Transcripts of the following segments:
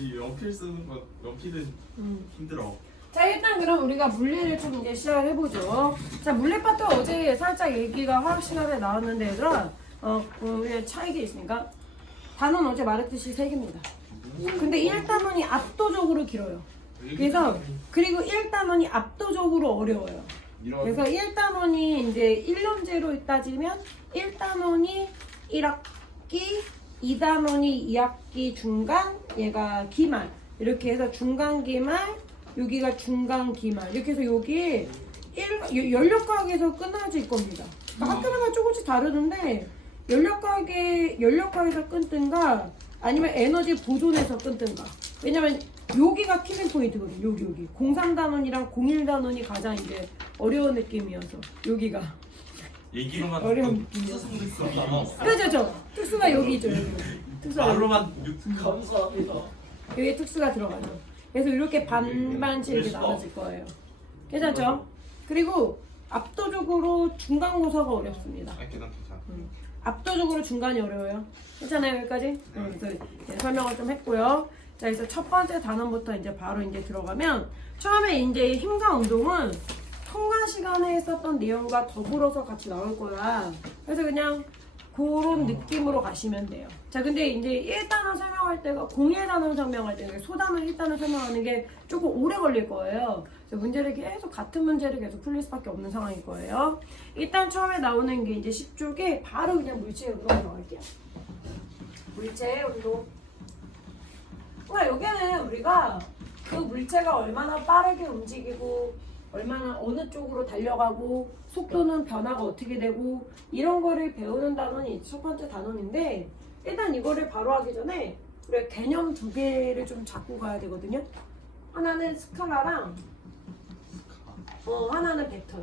이 연필 쓰는 거 연필은 힘들어. 자, 일단 그럼 우리가 물리를 좀 이제 시작을 해보죠. 자, 물리 파트 어제 살짝 얘기가 화학 시간에 나왔는데 얘들아, 그의 차이가 있으니까 단원 어제 말했듯이 3개입니다. 근데 1단원이 압도적으로 길어요. 그래서 그리고 1단원이 압도적으로 어려워요. 그래서 1단원이 이제 1년제로 따지면 1단원이 1학기, 2단원이 2학기 중간, 얘가 기말 이렇게 해서 중간 기말, 여기가 중간 기말 이렇게 해서 여기 연력과학에서 끊어질 겁니다. 학교마다 조금씩 다르던데 연력과학에서 끊든가 아니면 에너지 보존에서 끊든가. 왜냐면 여기가 키링 포인트거든요. 여기 03단원이랑 01단원이 가장 이제 어려운 느낌이어서 여기가 얘기로만 어려운 그죠? 특수가 여기 있죠. 여기. 특수가 말로만 감사합니다. 여기 특수가 들어가죠. 그래서 이렇게 반반씩 이렇게 나눠질 거예요. 괜찮죠? 그리고 압도적으로 중간고사가 어렵습니다. 괜찮아. 압도적으로 중간이 어려워요. 괜찮아요, 여기까지? 그래서 이제 설명을 좀 했고요. 자, 그래서 첫 번째 단원부터 이제 바로 이제 들어가면 처음에 이제 힘과 운동은 통과 시간에 했었던 내용과 더불어서 같이 나올 거야. 그래서 그냥 그런 느낌으로 가시면 돼요. 자, 근데 이제 1단원 설명할 때가 01단원 설명할 때 소단원 1단원 설명하는 게 조금 오래 걸릴 거예요. 그래서 문제를 계속 같은 문제를 계속 풀릴 수밖에 없는 상황일 거예요. 일단 처음에 나오는 게 이제 10쪽에 바로 그냥 물체 운동 들어갈게요. 물체 운동. 그러니까 여기는 우리가 그 물체가 얼마나 빠르게 움직이고 얼마나 어느 쪽으로 달려가고 속도는 변화가 어떻게 되고 이런 거를 배우는 단원이 첫 번째 단원인데 일단 이거를 바로 하기 전에 우리가 개념 2개를 좀 잡고 가야 되거든요. 하나는 스칼라랑 하나는 벡터.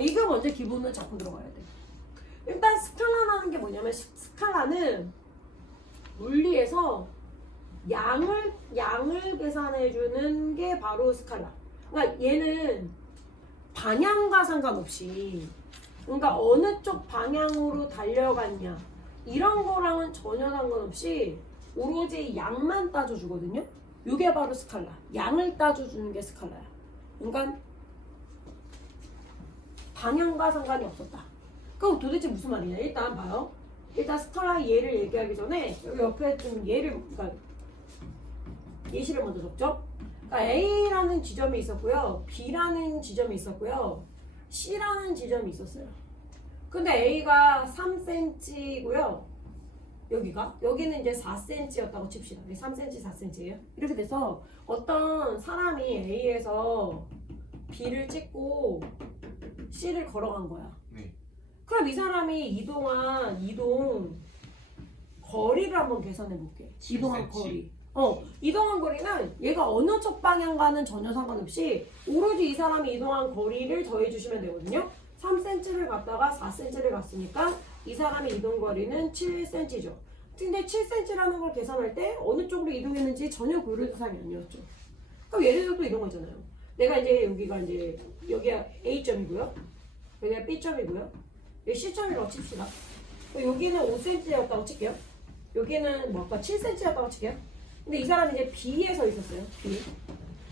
이거 먼저 기본을 잡고 들어가야 돼. 일단 스칼라라는 게 뭐냐면 스칼라는 물리에서 양을 계산해주는 게 바로 스칼라. 그러니까 얘는 방향과 상관없이, 그러니까 어느 쪽 방향으로 달려갔냐 이런 거랑은 전혀 상관없이 오로지 양만 따져주거든요. 이게 바로 스칼라. 양을 따져주는 게 스칼라야. 그러니까 방향과 상관이 없었다. 그럼 도대체 무슨 말이냐? 일단 봐요. 일단 스칼라 예를 얘기하기 전에 여기 옆에 좀 그러니까 예시를 먼저 적죠. 그러니까 A라는 지점이 있었고요, B라는 지점이 있었고요, C라는 지점이 있었어요. 근데 A가 3cm고요, 여기는 이제 4cm였다고 칩시다. 3cm, 4cm예요. 이렇게 돼서 어떤 사람이 A에서 B를 찍고 C를 걸어간 거야. 네. 그럼 이 사람이 이동 거리를 한번 계산해 볼게. 이동한 거리. 이동한 거리는 얘가 어느 쪽 방향과는 전혀 상관없이 오로지 이 사람이 이동한 거리를 더해 주시면 되거든요. 3cm를 갔다가 4cm를 갔으니까 이 사람의 이동 거리는 7cm죠. 근데 7cm라는 걸 계산할 때 어느 쪽으로 이동했는지 전혀 고려 대상이 아니었죠. 그럼 예를 들어 또 이런 거 있잖아요. 내가 이제 여기가 A점이고요, 여기가 B점이고요, 여기 C점이라고 칩시다. 여기는 5cm였다고 칠게요. 여기는 7cm였다고 칠게요. 근데 이 사람이 이제 B에 서 있었어요. B.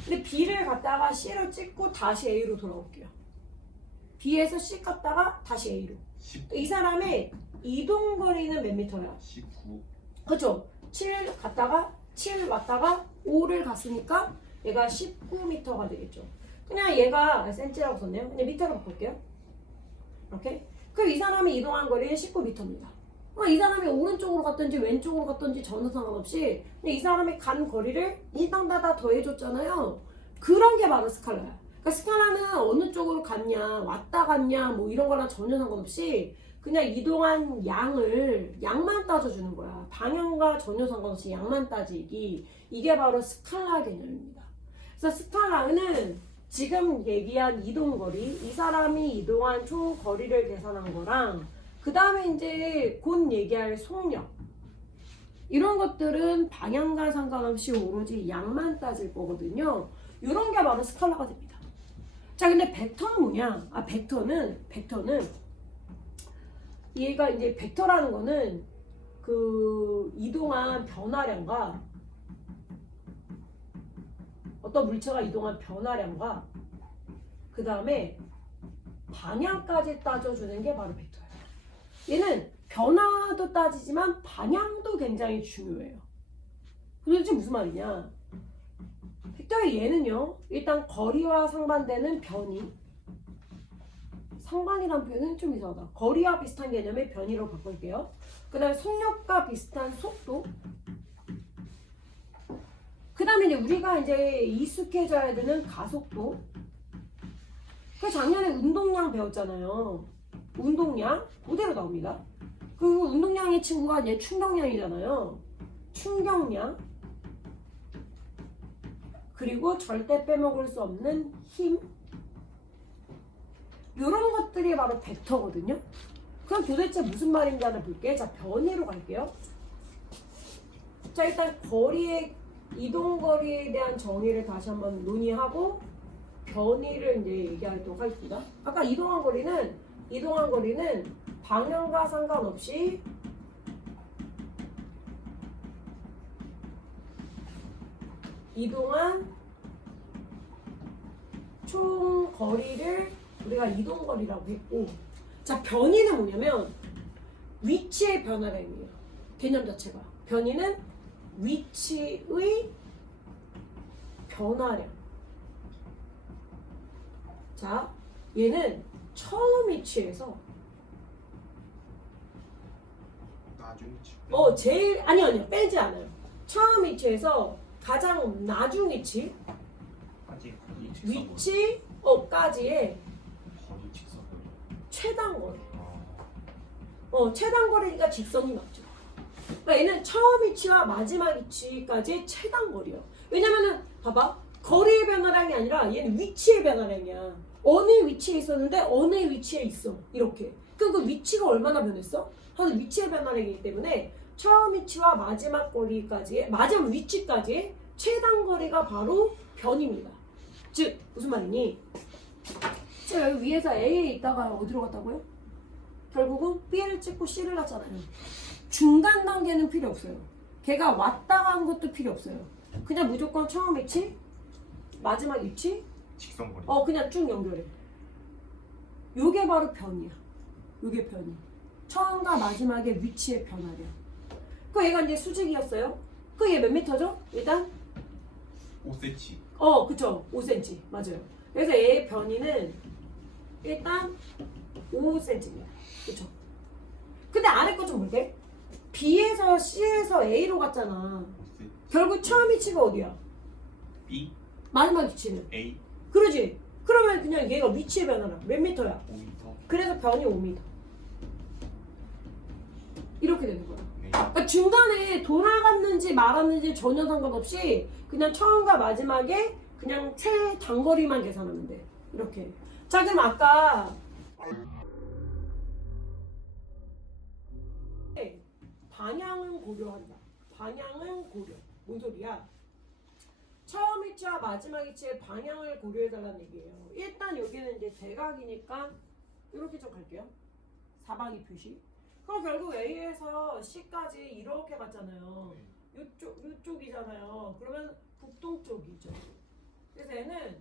근데 B를 갔다가 C로 찍고 다시 A로 돌아올게요. B에서 C 갔다가 다시 A로. 이 사람의 이동 거리는 몇 미터야? 19. 그렇죠. 7 갔다가 7 왔다가 5를 갔으니까 얘가 19m가 되겠죠. 그냥 얘가 cm라고 썼네요. 그냥 미터로 바꿀게요. 이렇게. 그럼 이 사람이 이동한 거리는 19m입니다. 이 사람이 오른쪽으로 갔든지 왼쪽으로 갔든지 전혀 상관없이 그냥 이 사람이 간 거리를 이당다다 더해줬잖아요. 그런 게 바로 스칼라야. 그러니까 스칼라는 어느 쪽으로 갔냐, 왔다 갔냐, 뭐 이런 거랑 전혀 상관없이 그냥 이동한 양만 따져주는 거야. 방향과 전혀 상관없이 양만 따지기. 이게 바로 스칼라 개념입니다. 그래서 스칼라는 지금 얘기한 이동거리, 이 사람이 이동한 총 거리를 계산한 거랑 그 다음에 이제 곧 얘기할 속력, 이런 것들은 방향과 상관없이 오로지 양만 따질 거거든요. 이런 게 바로 스칼라가 됩니다. 자, 근데 벡터는 뭐냐? 벡터는 얘가 이제 벡터라는 거는 그 이동한 변화량과 어떤 물체가 이동한 변화량과 그 다음에 방향까지 따져주는 게 바로 벡터예요. 얘는 변화도 따지지만 방향도 굉장히 중요해요. 도대체 무슨 말이냐? 벡터의 얘는요, 일단 거리와 상반되는 변이, 상반이란 표현은 좀 이상하다. 거리와 비슷한 개념의 변이로 바꿀게요. 그 다음에 속력과 비슷한 속도, 그 다음에 이제 우리가 이제 익숙해져야 되는 가속도. 그 작년에 운동량 배웠잖아요. 운동량 그대로 나옵니다. 그 운동량의 친구가 이제 충격량이잖아요. 충격량. 그리고 절대 빼먹을 수 없는 힘. 이런 것들이 바로 벡터거든요. 그럼 도대체 무슨 말인지 하나 볼게요. 자, 변이로 갈게요. 자, 일단 거리의 이동거리에 대한 정의를 다시 한번 논의하고 변이를 이제 얘기하도록 하겠습니다. 아까 이동한 거리는 방향과 상관없이 이동한 총 거리를 우리가 이동거리라고 했고, 자, 변이는 뭐냐면 위치의 변화량이에요. 개념 자체가. 변이는 위치의 변화량. 자, 얘는 처음 위치에서 나중 위치. 제일 아니요 빼지 않아요. 처음 위치에서 가장 나중 위치 까지의 거리 직선. 최단 거리. 최단 거리니까 직선이 맞죠. 그러니까 얘는 처음 위치와 마지막 위치까지의 최단 거리예요. 왜냐면은 봐봐, 거리의 변화량이 아니라 얘는 위치의 변화량이야. 어느 위치에 있었는데 어느 위치에 있어. 이렇게. 그 위치가 얼마나 변했어? 하는 위치의 변화량이기 때문에 처음 위치와 마지막 거리까지의 마지막 위치까지의 최단 거리가 바로 변입니다. 즉 무슨 말이니? 제가 여기 위에서 A에 있다가 어디로 갔다고요? 결국은 B를 찍고 C를 갔잖아요. 중간 단계는 필요 없어요. 걔가 왔다 간 것도 필요 없어요. 그냥 무조건 처음 위치, 마지막 위치, 직선 거리. 그냥 쭉 연결해. 요게 바로 변이야. 요게 변이. 처음과 마지막의 위치의 변화량. 그 얘가 이제 수직이었어요. 그 얘 몇 미터죠? 일단 5cm. 그쵸. 5cm. 맞아요. 그래서 얘의 변이는 일단 5cm입니다. 그쵸. 근데 아래 거 좀 볼게. B에서 C에서 A로 갔잖아. 5cm. 결국 처음 위치가 어디야? B, 마지막 위치는. A, 그러지. 그러면 그냥 얘가 위치의 변화량 몇 미터야? 5m. 그래서 변이 5m. 이렇게 되는 거야. 네. 그러니까 중간에 돌아갔는지 말았는지 전혀 상관없이 그냥 처음과 마지막에 그냥 최단거리만 계산하면 돼. 이렇게. 자, 그럼 아까 방향은 고려한다. 방향은 고려. 뭔 소리야? 처음 위치와 마지막 위치의 방향을 고려해달라는 얘기예요. 일단 여기는 이제 대각이니까 이렇게 좀 갈게요. 사방이 표시. 그럼 결국 A에서 C까지 이렇게 갔잖아요. 이쪽이잖아요. 그러면 북동쪽이죠. 그래서 얘는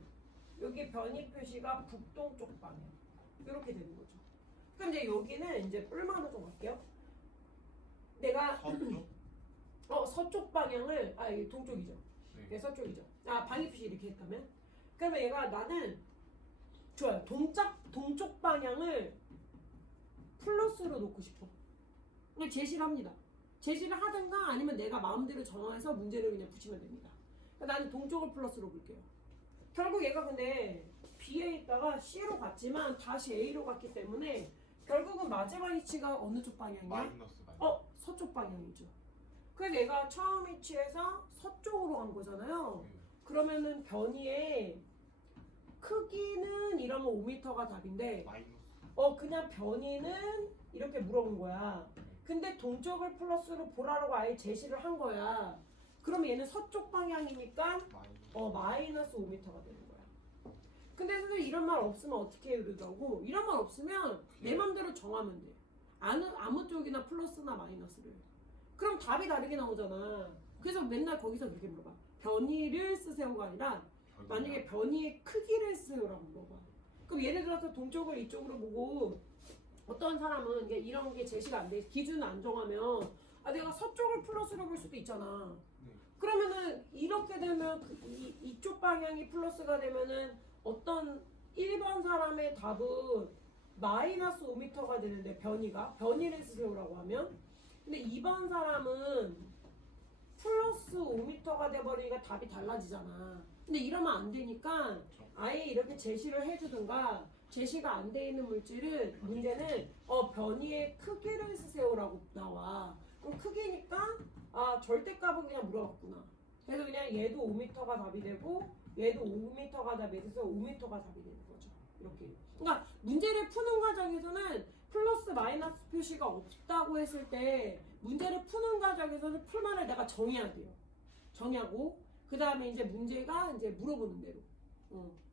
여기 변이 표시가 북동쪽 방향. 이렇게 되는 거죠. 그럼 이제 여기는 이제 뿔만으로 좀 갈게요. 내가 서쪽? 서쪽 방향을 이게 동쪽이죠. 네, 서쪽이죠. 방위 표시 이렇게 했다면 그러면 얘가 나는 좋아요. 동쪽 방향을 플러스로 놓고 싶어. 그냥 제시를 합니다. 제시를 하든가 아니면 내가 마음대로 정해서 문제를 그냥 붙이면 됩니다. 그러니까 나는 동쪽을 플러스로 볼게요. 결국 얘가 근데 B에 있다가 C로 갔지만 다시 A로 갔기 때문에 결국은 마지막 위치가 어느 쪽 방향이야? 마이너스. 서쪽 방향이죠. 그래서 얘가 처음 위치에서 서쪽으로 간 거잖아요. 그러면은 변이의 크기는 이러면 5m가 답인데 마이너스. 그냥 변이는 이렇게 물어본 거야. 근데 동쪽을 플러스로 보라고 아예 제시를 한 거야. 그러면 얘는 서쪽 방향이니까 마이너스 5m가 되는 거야. 근데 선생님 이런 말 없으면 어떻게 해요? 그러더라고. 이런 말 없으면 내 맘대로 정하면 돼. 아무 쪽이나 플러스나 마이너스를. 그럼 답이 다르게 나오잖아. 그래서 맨날 거기서 그렇게 물어봐. 변이를 쓰세요가 아니라 만약에 변이의 크기를 쓰세요라고 물어봐. 그럼 예를 들어서 동쪽을 이쪽으로 보고 어떤 사람은 이게 이런 게 제시가 안 돼. 기준을 안 정하면 아 내가 서쪽을 플러스로 볼 수도 있잖아. 네. 그러면은 이렇게 되면 이쪽 방향이 플러스가 되면은 어떤 1번 사람의 답은 마이너스 5m가 되는데 변이를 쓰세요라고 하면 근데 2번 사람은 플러스 5m가 돼버리니까 답이 달라지잖아. 근데 이러면 안 되니까 아예 이렇게 제시를 해주든가 제시가 안 돼 있는 물질은 문제는 변이의 크기를 쓰세요라고 나와. 그럼 크기니까 아 절대값은 그냥 물어봤구나. 그래서 그냥 얘도 5m가 답이 되고 얘도 5m가 답이 돼서 5m가 답이 되는 거죠. 이렇게. 그러니까 문제를 푸는 과정에서는 플러스 마이너스 표시가 없다고 했을 때 문제를 푸는 과정에서는 풀만을 내가 정해야 돼요. 정하고 그 다음에 이제 문제가 이제 물어보는 대로.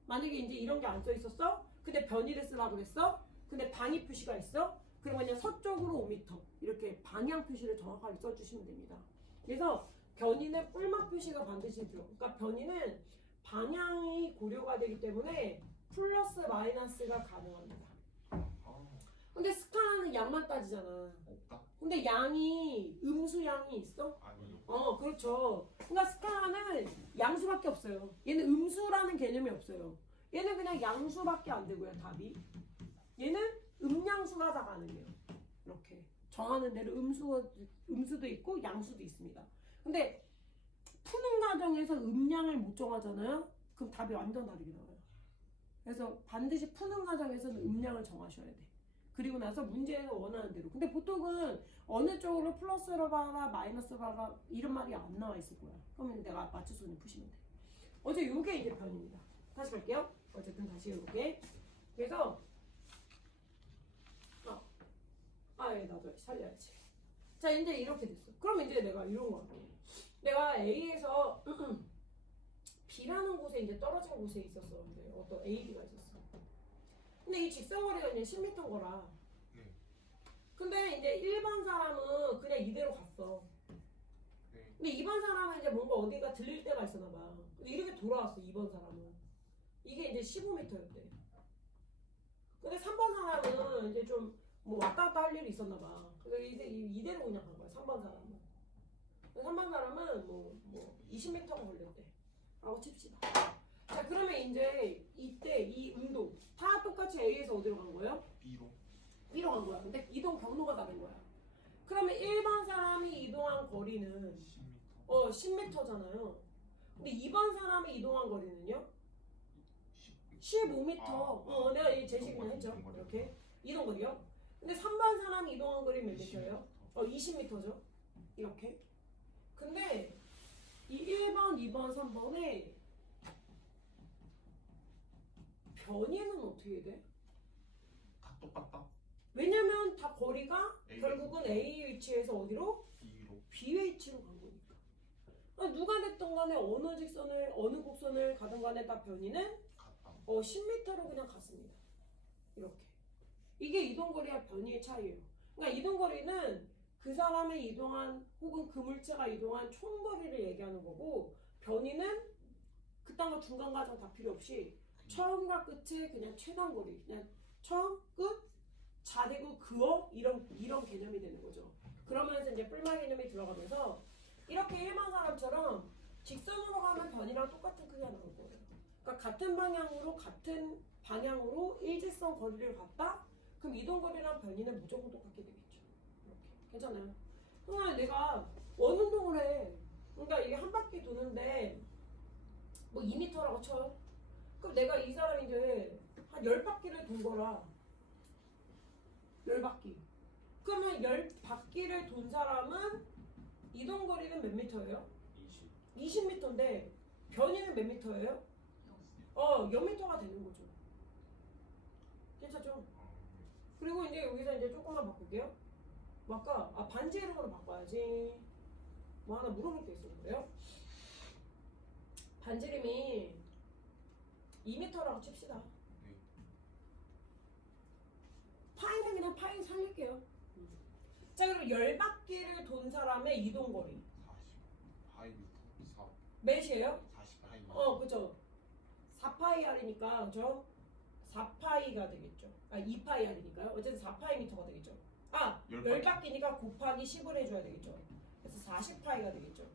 만약에 이제 이런 게 안 써 있었어? 근데 변이를 쓰라고 그랬어? 근데 방위 표시가 있어? 그러면 그냥 서쪽으로 5m 이렇게 방향 표시를 정확하게 써주시면 됩니다. 그래서 변이는 뿔막 표시가 반드시 들어. 그러니까 변이는 방향이 고려가 되기 때문에 플러스 마이너스가 가능합니다. 근데 스카라는 양만 따지잖아. 없다? 근데 양이 음수양이 있어? 아니요. 그렇죠. 그러니까 스카라는 양수밖에 없어요. 얘는 음수라는 개념이 없어요. 얘는 그냥 양수밖에 안 되고요, 답이. 얘는 음양수가 다 가능해요. 이렇게 정하는 대로 음수도 있고 양수도 있습니다. 근데 푸는 과정에서 음량을 못 정하잖아요. 그럼 답이 완전 다르게 나와요. 그래서 반드시 푸는 과정에서는 음량을 정하셔야 돼. 그리고 나서 문제에서 원하는 대로. 근데 보통은 어느 쪽으로 플러스로 봐라 마이너스로 봐라 이런 말이 안 나와 있을 거야. 그러면 내가 맞춰서 그냥 푸시면 돼. 어제 요게 이제 변입니다. 다시 갈게요. 어쨌든 다시 요게. 그래서 나도 살려야지. 자 이제 이렇게 됐어. 그럼 이제 내가 이런 거 할게. 내가 A에서 B라는 곳에 이제 떨어진 곳에 있었어. 근데 어떤 AB가 있었어. 근데 이 직선거리가 이제 10m인 거라. 네. 근데 이제 1번 사람은 그냥 이대로 갔어. 네. 근데 2번 사람은 이제 뭔가 어디가 들릴 때가 있었나 봐. 근데 이렇게 돌아왔어. 2번 사람은. 이게 이제 15m였대. 근데 3번 사람은 이제 좀 뭐 왔다 갔다 할 일이 있었나 봐. 그래서 이대로 그냥 간 거야. 3번 사람은. 3번 사람은 뭐 20m가 걸렸대. 라고 칩시다. 자 그러면 이제 이때 이 운동 다 똑같이 A에서 어디로 간 거예요? B로 간 거야. 근데 이동 경로가 다른 거야. 그러면 1번 사람이 이동한 거리는 10m. 10m잖아요. 근데 2번 사람이 이동한 거리는요? 15m. 내가 이 제시 그냥 했죠. 이렇게 이동 거리요. 근데 3번 사람이 이동한 거리 몇 미터예요? 20m죠. 이렇게. 근데 이 1번, 2번, 3번에 변이는 어떻게 돼? 다 똑같다? 왜냐면 다 거리가 A. 결국은 A 위치에서 어디로? B로. B 위치로 간 거니까. 누가 됐든 간에 어느 곡선을 가든 간에 다 변이는 같다. 10m로 그냥 갔습니다. 이렇게. 이게 이동거리와 변이의 차이예요. 그러니까 이동거리는 그 사람이 이동한 혹은 그 물체가 이동한 총거리를 얘기하는 거고 변이는 그딴 거 중간 과정 다 필요 없이 처음과 끝의 그냥 최단거리 그냥 처음 끝 자되고 그어 이런 개념이 되는 거죠. 그러면서 이제 뿔마 개념이 들어가면서 이렇게 1번 사람처럼 직선으로 가면 변이랑 똑같은 크기가 나올 거예요. 그러니까 같은 방향으로 일직선 거리를 갔다? 그럼 이동거리랑 변이는 무조건 똑같게 되겠죠. 이렇게. 괜찮아요? 그러면 내가 원운동을 해. 그러니까 이게 한 바퀴 도는데 뭐 2m라고 쳐요. 그럼 내가 이 사람이 이제 한 10바퀴를 돈 거라. 10바퀴. 그러면 10바퀴를 돈 사람은 이동거리는 몇 미터예요? 20m인데 변이는 몇 미터예요? 0m가 되는 거죠. 괜찮죠? 그리고 이제 여기서 이제 조금만 바꿀게요. 뭐 아까 반지 이름으로 바꿔야지. 뭐 하나 물어볼 게 있어서 그래요. 반지 이름이 2m라고 칩시다. 파이는 그냥 파이 살릴게요. 자, 그럼 10바퀴를 돈 사람의 이동거리 40파이미터 4 몇이에요? 40파이미터 그죠. 4파이R이니까 그죠? 4파이가 되겠죠. 2파이R이니까요. 어쨌든 4파이미터가 되겠죠. 10바퀴니까 곱하기 10을 해줘야 되겠죠. 그래서 40파이가 되겠죠.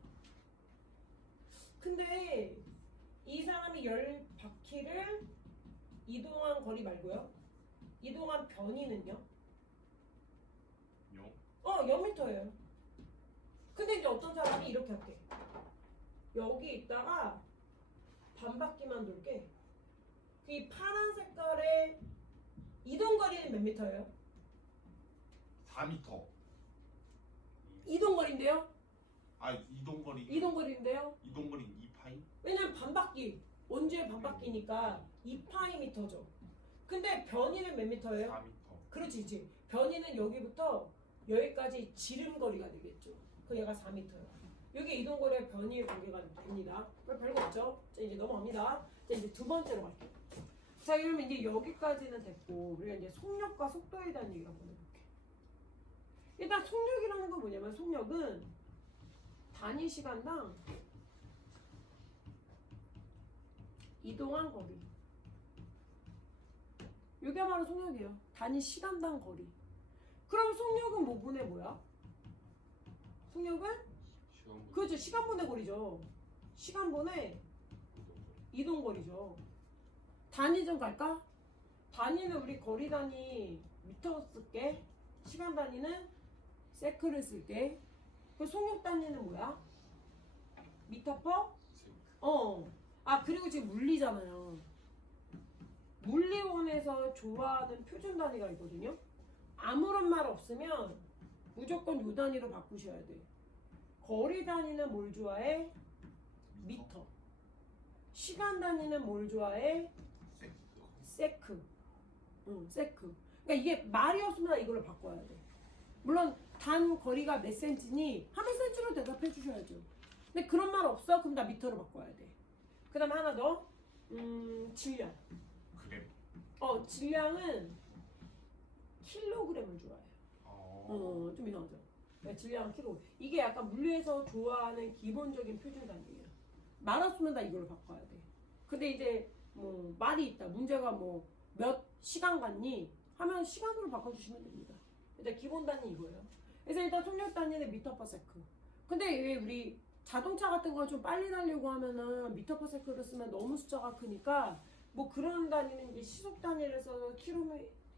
근데 이 사람이 10바퀴를 이동한 거리 말고요. 이동한 변이는요? 0 0m예요. 근데 이제 어떤 사람이 이렇게 할게. 여기 있다가 반바퀴만 돌게. 이 파란 색깔의 이동거리는 몇 미터예요? 4m 이동거리인데요? 이동거리인데요? 2파이? 왜냐면 반바퀴. 원주의 반바퀴니까 2파이미터죠. 근데 변이는 몇 미터예요? 4m 그렇지. 변이는 여기부터 여기까지 지름거리가 되겠죠. 그 얘가 4m예요. 이게 이동거리와 변이의 관계가 됩니다. 별거 없죠? 자, 이제 넘어갑니다. 자, 이제 두 번째로 갈게요. 자, 그러면 이제 여기까지는 됐고, 우리가 이제 속력과 속도에 대한 얘기를 한번 해볼게. 일단 속력이라는 건 뭐냐면, 속력은 단위 시간당 이동한 거리. 이게 바로 속력이에요. 단위 시간당 거리. 그럼 속력은 뭐분의 뭐야? 속력은? 그렇죠. 시간분의 거리죠. 시간분의 이동거리죠. 단위 좀 갈까? 단위는 우리 거리 단위 미터 쓸게. 시간 단위는 세크를 쓸게. 그 속력 단위는 뭐야? 미터 퍼? 그리고 지금 물리잖아요. 물리원에서 좋아하는 표준 단위가 있거든요. 아무런 말 없으면 무조건 요 단위로 바꾸셔야 돼. 거리 단위는 뭘 좋아해? 미터. 시간 단위는 뭘 좋아해? 세크. 세크. 그러니까 이게 말이 없으면 이걸로 바꿔야 돼. 물론 단 거리가 몇 센치니 한 몇 센치로 대답해 주셔야죠. 근데 그런 말 없어? 그럼 나 미터로 바꿔야 돼. 그 다음에 하나 더. 질량. 그램 질량은 킬로그램을 좋아해요. 좀 이상하죠? 네, 질량은 킬로그램. 이게 약간 물리에서 좋아하는 기본적인 표준 단위예요. 말 없으면 다 이걸로 바꿔야 돼. 근데 이제 뭐 말이 있다. 문제가 뭐 몇 시간 갔니? 하면 시간으로 바꿔주시면 됩니다. 일단 기본 단위 이거예요. 그래서 일단 속력 단위는 미터 퍼 세크. 근데 왜 우리 자동차 같은 거 좀 빨리 달리고 하면은 미터 퍼 세크를 쓰면 너무 숫자가 크니까 뭐 그런 단위는 이제 시속 단위를 써서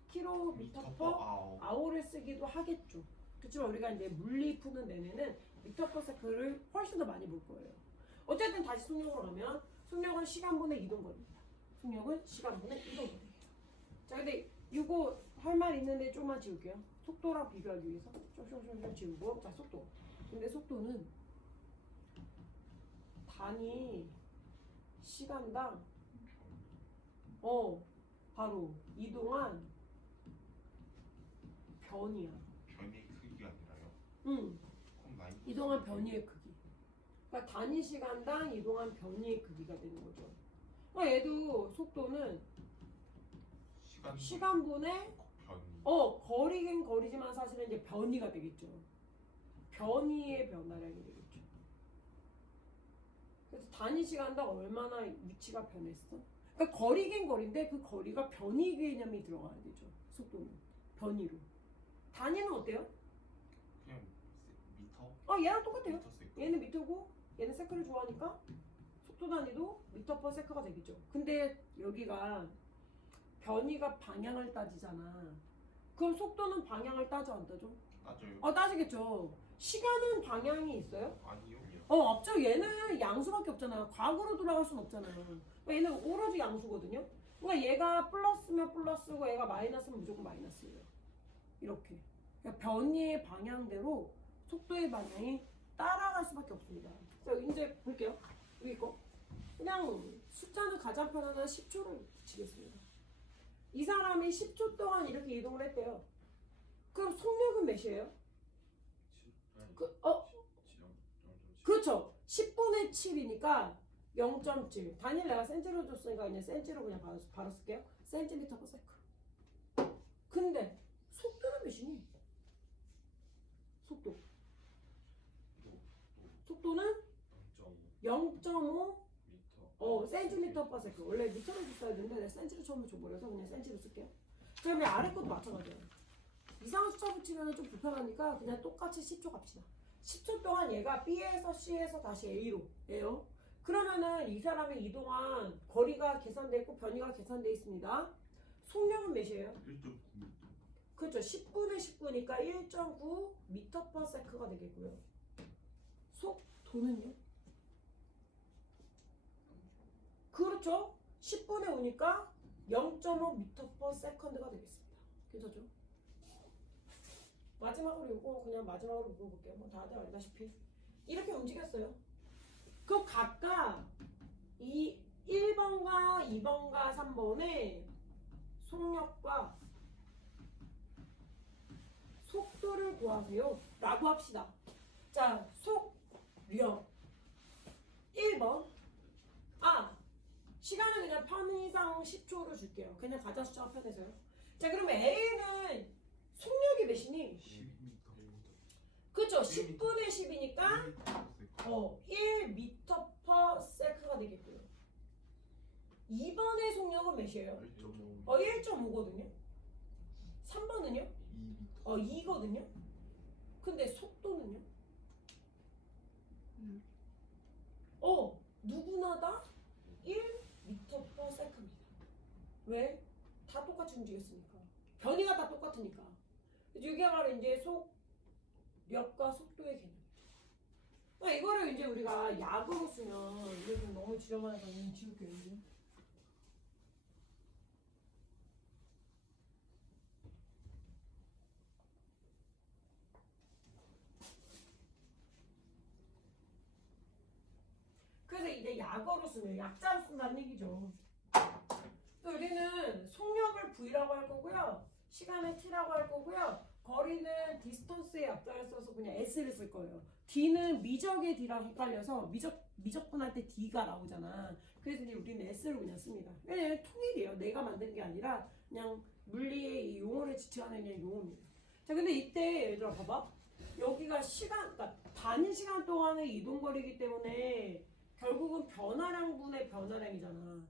킬로미터 퍼 아워를 쓰기도 하겠죠. 그렇지만 우리가 이제 물리 푸는 내내는 미터 퍼 세크를 훨씬 더 많이 볼 거예요. 어쨌든 다시 속력으로 가면 속력은 시간분의 이동거리입니다. 속력은 시간분의 이동거리예요. 자, 근데 이거 할 말 있는데 좀만 지울게요. 속도랑 비교하기 위해서 좀 지우고. 자, 속도. 근데 속도는 단위 시간당 바로 이동한 변이야. 변의 크기가 아니라요? 그럼 이동한 변이의 크기. 그러니까 단위 시간당 이동한 변이의 크기가 되는 거죠. 그러니까 얘도 속도는 시간분의 거리긴 거리지만 사실은 이제 변이가 되겠죠. 변이의 변화량이 되겠죠. 그래서 단위 시간당 얼마나 위치가 변했어? 그러니까 거리긴 거리인데 그 거리가 변이 개념이 들어가야 되죠. 속도는 변이로. 단위는 어때요? 그냥 미터? 얘랑 똑같아요. 미터 세크. 얘는 미터고 얘는 세크를 좋아하니까 속도 단위도 미터 퍼 세크가 되겠죠. 근데 여기가 변이가 방향을 따지잖아. 그럼 속도는 방향을 따져 안 따져? 따져요? 따지겠죠. 시간은 방향이 있어요? 아니요. 없죠. 얘는 양수밖에 없잖아. 과거로 돌아갈 순 없잖아요. 그러니까 얘는 오로지 양수거든요. 그러니까 얘가 플러스면 플러스고 얘가 마이너스면 무조건 마이너스예요. 이렇게. 그러니까 변이의 방향대로 속도의 방향이 따라갈 수밖에 없습니다. 자, 이제 볼게요. 여기 거. 그냥 숫자는 가장 편안한 10초를 붙이겠습니다. 이 사람이 10초 동안 이렇게 이동을 했대요. 그럼 속력은 몇이에요? 그렇죠. 10분의 7이니까 0.7. 단위를 내가 센치로 줬으니까 그냥 센치로 그냥 바로 쓸게요. 센티미터 퍼 세크. 근데 속도는 몇이니? 속도. 또 속도는 0.5 0.5 미터. 센티미터 퍼 세컨드. 원래 미터를 써야 되는데 내가 센치를 처음에 줘버려서 그냥 센치를 쓸게요. 그다음에 아래 것도 마찬가지예요. 이상한 숫자 붙이면 좀 불편하니까 그냥 똑같이 10초 갑시다. 10초 동안 얘가 B에서 C에서 다시 A로 해요. 그러면은 이 사람이 이동한 거리가 계산돼 있고 변이가 계산돼 있습니다. 속력은 몇이에요? 1.9m. 그렇죠. 10분의 10분이니까 1.9 미터 퍼 세크가 되겠고요. 속도는요? 그렇죠. 10분의 5니까 0.5 미터 퍼 세컨드가 되겠습니다. 괜찮죠? 마지막으로 이거 그냥 마지막으로 물어볼게요. 뭐 다들 알다시피 이렇게 움직였어요. 그럼 각각 이 1번과 2번과 3번의 속력과 속도를 구하세요 라고 합시다. 자, 속력 1번. 시간은 그냥 편의상 10초로 줄게요. 그냥 가짜 숫자가 편해서요. 자, 그러면 A는 속력이 몇이니? 12m. 그쵸? 10분의 10이니까 1m per sec가 되겠고요. 2번의 속력은 몇이에요? 1.5 1.5거든요. 3번은요? 2m. 2거든요. 근데 속도는요? 누구나 다 1m per sec입니다. 왜? 다 똑같이 움직였으니까. 변이가 다 똑같으니까. 이게 바로 이제 속력과 속도의 개념이죠. 그러니까 이거를 이제 우리가 약으로 쓰면 이게 좀 너무 지저분해서 그냥 지울게요. 이제. 그래서 이제 약어로 쓰면 약자로 쓴다는 얘기죠. 또 우리는 속력을 V라고 할 거고요. 시간을 T라고 할 거고요. 거리는 디스턴스의 약자를 써서 그냥 S를 쓸 거예요. D는 미적의 D랑 헷갈려서 미적분할 때 D가 나오잖아. 그래서 이제 우리는 S를 그냥 씁니다. 왜냐면 통일이에요. 내가 만든 게 아니라 그냥 물리의 이 용어를 지칭하는 그냥 용어입니다. 자, 근데 이때 얘들아 봐봐. 여기가 그러니까 단위 시간 동안의 이동거리이기 때문에 결국은 변화량분의 변화량이잖아.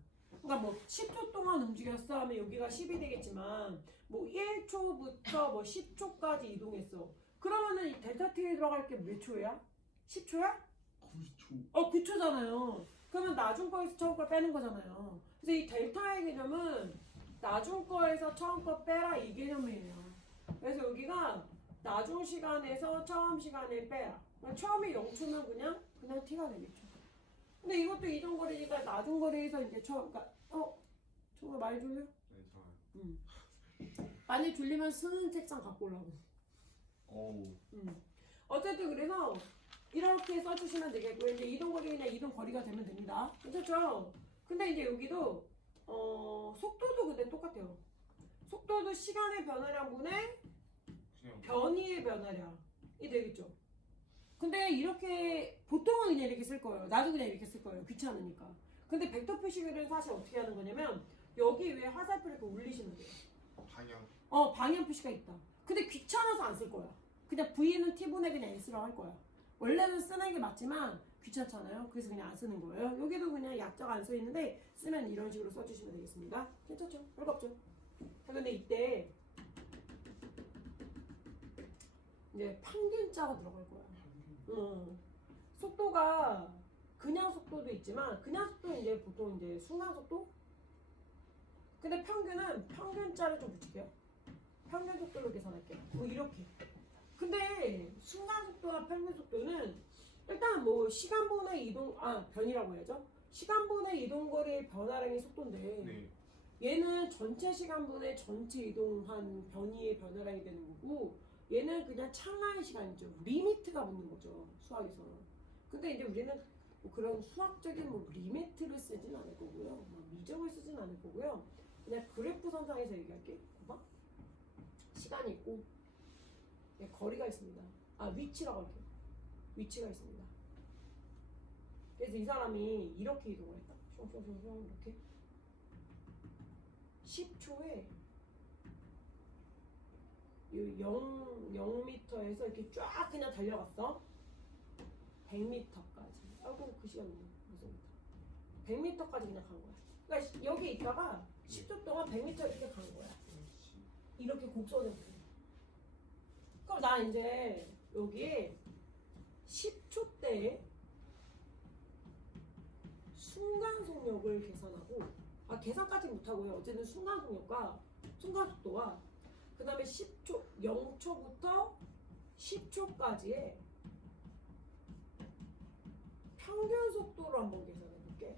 그러니까 뭐 10초 동안 움직였어 하면 여기가 10이 되겠지만 뭐 1초부터 뭐 10초까지 이동했어. 그러면은 이 델타 T에 들어갈 게 몇 초야? 10초야? 9초. 9초잖아요. 그러면 나중 거에서 처음 거 빼는 거잖아요. 그래서 이 델타의 개념은 나중 거에서 처음 거 빼라 이 개념이에요. 그래서 여기가 나중 시간에서 처음 시간에 빼라. 그러니까 처음이 0초면 그냥 T가 되겠죠. 근데 이것도 이동거리니까 나중거리에서 이제 그러니까 정말 많이 졸려? 네, 좋아요. 많이 졸리면 쓰는 책상 갖고 오라고. 어우. 어쨌든 그래서 이렇게 써주시면 되겠고요. 이제 이동거리나 이동거리가 되면 됩니다. 괜찮죠? 근데 이제 여기도 속도도 근데 똑같아요. 속도도 시간의 변화량분의 변이의 변화량이 되겠죠. 근데 이렇게 보통은 그냥 이렇게 쓸 거예요. 나도 그냥 이렇게 쓸 거예요. 귀찮으니까. 근데 벡터 표시를 사실 어떻게 하는 거냐면 여기 위에 화살표 이렇게 올리시면 돼요. 방향. 방향 표시가 있다. 근데 귀찮아서 안 쓸 거야. 그냥 V는 T분의 그냥 S라고 할 거야. 원래는 쓰는 게 맞지만 귀찮잖아요. 그래서 그냥 안 쓰는 거예요. 여기도 그냥 약자가 안 써 있는데 쓰면 이런 식으로 써주시면 되겠습니다. 괜찮죠? 별거 없죠? 자, 근데 이때 이제 평균자가 들어갈 거야. 속도가 그냥 속도도 있지만 그냥 속도는 이제 보통 이제 순간 속도? 근데 평균은 평균자를 좀 붙일게요. 평균 속도로 계산할게요. 뭐 이렇게. 근데 순간 속도와 평균 속도는 일단 뭐 시간분의 이동 변이라고 해야죠. 시간분의 이동거리의 변화량의 속도인데 네. 얘는 전체 시간분의 전체 이동한 변이의 변화량이 되는 거고 얘는 그냥 찰나의 시간이죠. 리미트가 붙는 거죠. 수학에서. 근데 이제 우리는 뭐 그런 수학적인 뭐 리미트를 쓰진 않을 거고요. 뭐 미적을 쓰진 않을 거고요. 그냥 그래프 선상에서 얘기할게. 봐봐. 시간이 있고 거리가 있습니다. 위치라고 할게요. 위치가 있습니다. 그래서 이 사람이 이렇게 이동을 했다. 숑숑숑숑 이렇게 10초에 0m에서 이렇게 쫙 그냥 달려갔어. 100m까지. 아이고 그 시간 무슨 100m까지 그냥 간 거야. 그러니까 여기 있다가 10초 동안 100m 이렇게 간 거야. 이렇게 곡선으로. 그럼 나 이제 여기에 10초 때 순간 속력을 계산하고, 계산까지 못하고요. 어쨌든 순간 속력과 순간 속도와 그 다음에 10초, 0초부터 10초까지의 평균 속도를 한번 계산해 볼게.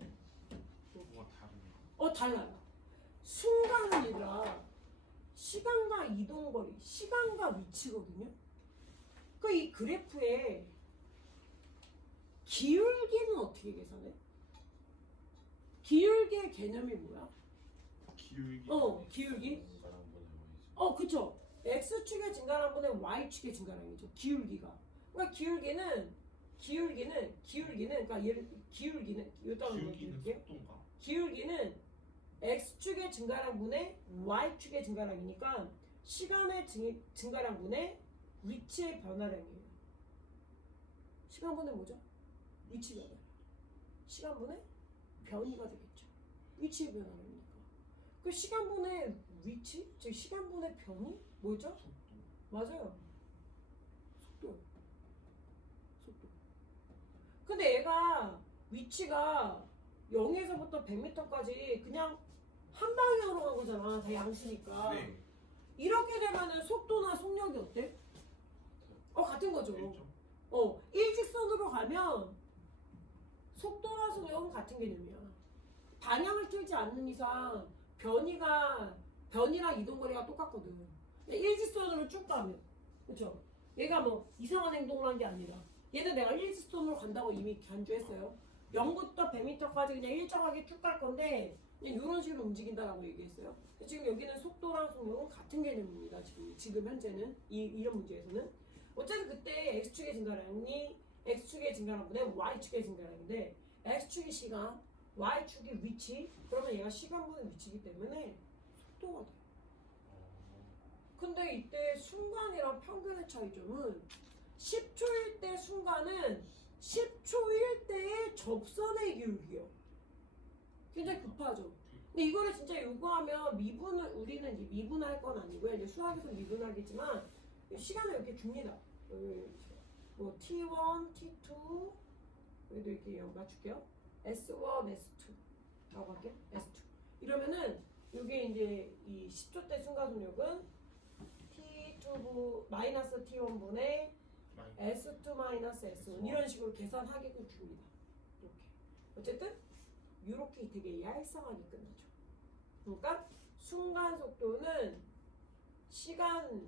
뭐가 다르네. 달라요. 순간은 아니라 시간과 이동거리, 시간과 위치거든요. 그 이 그래프의 기울기는 어떻게 계산해? 기울기의 개념이 뭐야? 기울기. 기울기. 그쵸. X축의 증가량분의 Y축의 증가량이죠. 기울기가. 그러니까 기울기는 그러니까 기울기는 이따가 기울기는 볼게요. 속도인가? 기울기는 X축의 증가량분의 Y축의 증가량이니까 시간의 증가량분의 위치의 변화량이에요. 시간분의 뭐죠? 위치 변화. 시간분의 변이가 되겠죠. 위치의 변화량이니까. 그 시간분의 위치, 즉 시간분의 변이 뭐죠? 속도. 맞아요. 속도. 근데 얘가 위치가 0에서부터 100m까지 그냥 한 방향으로 간 거잖아. 다 양수니까. 네. 이렇게 되면은 속도나 속력이 어때? 같은 거죠. 일정. 일직선으로 가면 속도나 속력은 같은 개념이야. 방향을 틀지 않는 이상 변이랑 이동거리가 똑같거든. 근데 일직선으로 쭉 가면, 그렇죠? 얘가 뭐 이상한 행동을 한 게 아니라 얘는 내가 일직선으로 간다고 이미 간주했어요. 0부터 100m까지 그냥 일정하게 쭉 갈 건데 그냥 이런 식으로 움직인다라고 얘기했어요. 지금 여기는 속도랑 속력은 같은 개념입니다. 지금 현재는 이런 문제에서는 어쨌든 그때 x축의 증가량이 x축의 증가량분의 y축의 증가량인데 x축이 시간, y축이 위치. 그러면 얘가 시간분의 위치이기 때문에 속도가 돼요. 근데 이때 순간이랑 평균의 차이점은 10초일 때 순간은 10초일 때의 접선의 기울기요. 굉장히 급하죠. 근데 이거를 진짜 요구하면 우리는 이제 미분할 건 아니고요. 이제 수학에서 미분하겠지만 시간을 이렇게 줍니다. 뭐 T1, T2 여기도 이렇게 맞출게요. S1, S2라고 할게요. S2 이러면은 이게 이제 이 10초 때 순간 속력은 T2 마이너스 T1분의 S2 마이너스 S1 이런 식으로 계산하게끔 줍니다. 이렇게. 어쨌든 이렇게 되게 얄쌍하게 끝나죠. 그러니까 순간 속도는 시간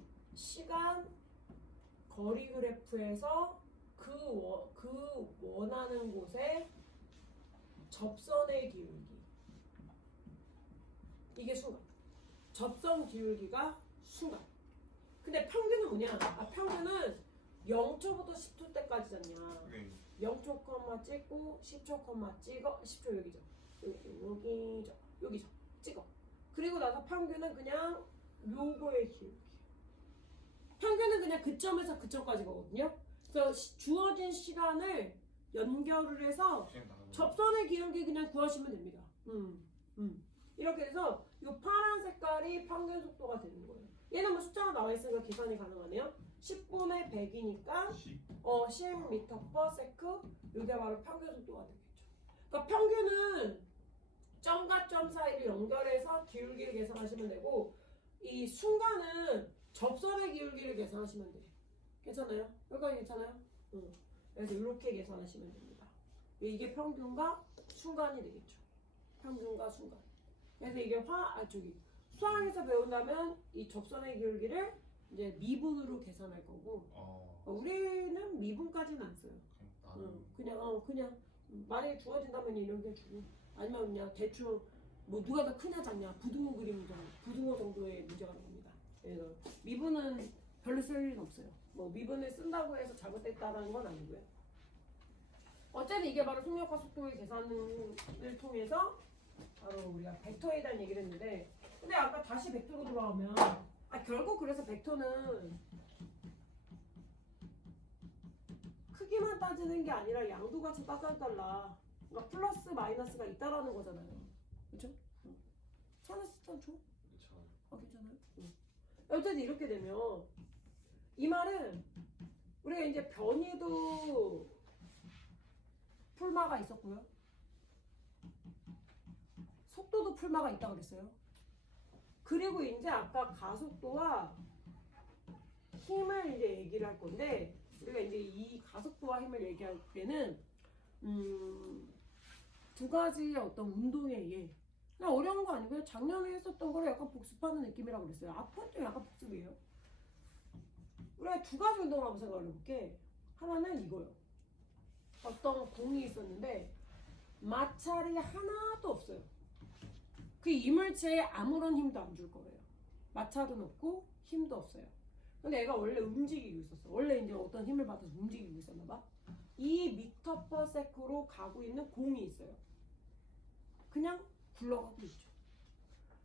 거리 그래프에서 그 원하는 곳에 접선의 기울기. 이게 순간. 접선 기울기가 순간. 근데 평균은 뭐냐? 평균은 0초부터 10초 때까지잖냐. 네. 0초 컴마 찍고 10초 컴마 찍어. 10초 여기죠. 여기죠. 찍어. 그리고 나서 평균은 그냥 요거의 기울기. 평균은 그냥 그 점에서 그 점까지 가거든요. 그래서 주어진 시간을 연결을 해서 접선의 기울기 그냥 구하시면 됩니다. 이렇게 해서 이 파란 색깔이 평균 속도가 되는 거예요. 얘는 뭐 숫자가 나와 있으니까 계산이 가능하네요. 10분의 100이니까 10m/s 이게 바로 평균 속도가 되겠죠. 그러니까 평균은 점과 점 사이를 연결해서 기울기를 계산하시면 되고 이 순간은 접선의 기울기를 계산하시면 돼요. 괜찮아요? 여기까지 괜찮아요? 그래서 이렇게 계산하시면 됩니다. 이게 평균과 순간이 되겠죠. 평균과 순간. 그래서 이게 수학에서 배운다면 이 접선의 기울기를 이제 미분으로 계산할 거고 우리는 미분까지는 안 써요. 그냥 만약에 주어진다면 이렇게 주고 아니면 그냥 대충 뭐 누가 더 크냐 작냐 부등호 그림 부등호 정도의 문제가 나옵니다. 그래서 미분은 별로 쓸 일은 없어요. 뭐 미분을 쓴다고 해서 잘못됐다는 건 아니고요. 어쨌든 이게 바로 속력과 속도의 계산을 통해서 바로 우리가 벡터에 대한 얘기를 했는데 근데 아까 다시 벡터로 돌아오면 결국 그래서 벡터는 크기만 따지는 게 아니라 양도 같이 따달라. 그러니까 플러스 마이너스가 있다라는 거잖아요. 그렇죠? 차너스턴 줘? 괜찮아요. 괜찮아요? 어쨌든 이렇게 되면 이 말은 우리가 이제 변이도 풀마가 있었고요. 속도도 풀마가 있다고 그랬어요. 그리고 이제 아까 가속도와 힘을 이제 얘기를 할 건데 우리가 이제 이 가속도와 힘을 얘기할 때는 두 가지 어떤 운동에 의해 그냥 어려운 거 아니고요. 작년에 했었던 거를 약간 복습하는 느낌이라고 그랬어요. 앞부분도 약간 복습이에요. 우리가 두 가지 운동을 한번 생각을 해볼게. 하나는 이거요. 어떤 공이 있었는데 마찰이 하나도 없어요. 그 이물체에 아무런 힘도 안 줄 거예요. 마찰은 없고 힘도 없어요. 근데 얘가 원래 움직이고 있었어. 원래 이제 어떤 힘을 받아서 움직이고 있었나 봐. 2m/s로 가고 있는 공이 있어요. 그냥 굴러가고 있죠.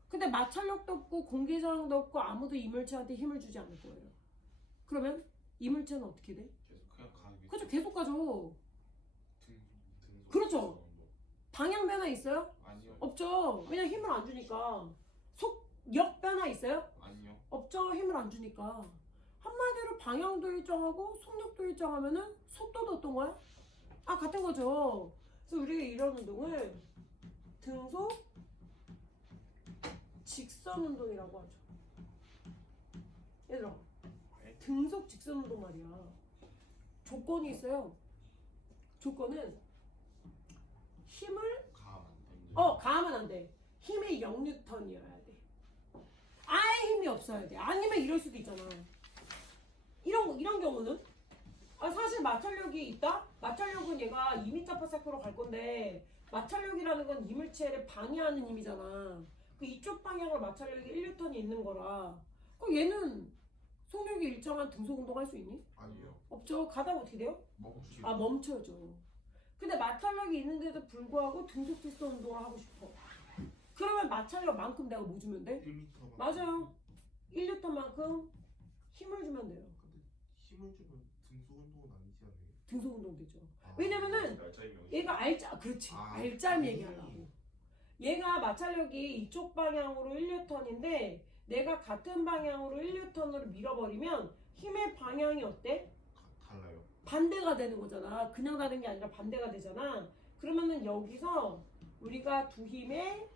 근데 마찰력도 없고 공기저항도 없고 아무도 이물체한테 힘을 주지 않을 거예요. 그러면 이물체는 어떻게 돼? 계속 그냥 가는 게. 그렇죠. 계속 가죠. 등 그렇죠. 방향 변화 있어요? 아니요. 없죠. 왜냐 힘을 안 주니까. 속력 변화 있어요? 아니요. 없죠. 힘을 안 주니까. 한마디로 방향도 일정하고 속력도 일정하면은 속도도 어떤 거야? 같은 거죠. 그래서 우리가 이런 운동을 등속 직선 운동이라고 하죠. 얘들아, 등속 직선 운동 말이야. 조건이 있어요. 조건은 힘을 가면 안 돼. 가하면 안 돼. 힘이 0뉴턴이어야 돼. 아예 힘이 없어야 돼. 아니면 이럴 수도 있잖아. 이런 경우는 사실 마찰력이 있다? 마찰력은 얘가 2m/s로 갈 건데 마찰력이라는 건 이물체를 방해하는 힘이잖아. 그 이쪽 방향으로 마찰력이 1뉴턴이 있는 거라. 그럼 얘는 속력이 일정한 등속 운동 할 수 있니? 아니요. 없죠. 가다가 어떻게 돼요? 멈추. 멈춰져. 근데 마찰력이 있는데도 불구하고 등속 직선 운동을 하고 싶어. 그러면 마찰력만큼 내가 뭐 주면 돼? 1m. 맞아요. 1뉴턴만큼 힘을 주면 돼요. 근데 힘을 주면 등속 운동은 아니지 않아요? 등속 운동 되죠. 왜냐면은 얘가 그렇지. 알짜임 얘기하려고. 얘가 마찰력이 이쪽 방향으로 1뉴턴인데 내가 같은 방향으로 1뉴턴으로 밀어버리면 힘의 방향이 어때? 달라요. 반대가 되는 거잖아. 그냥 다른 게 아니라 반대가 되잖아. 그러면은 여기서 우리가 두 힘의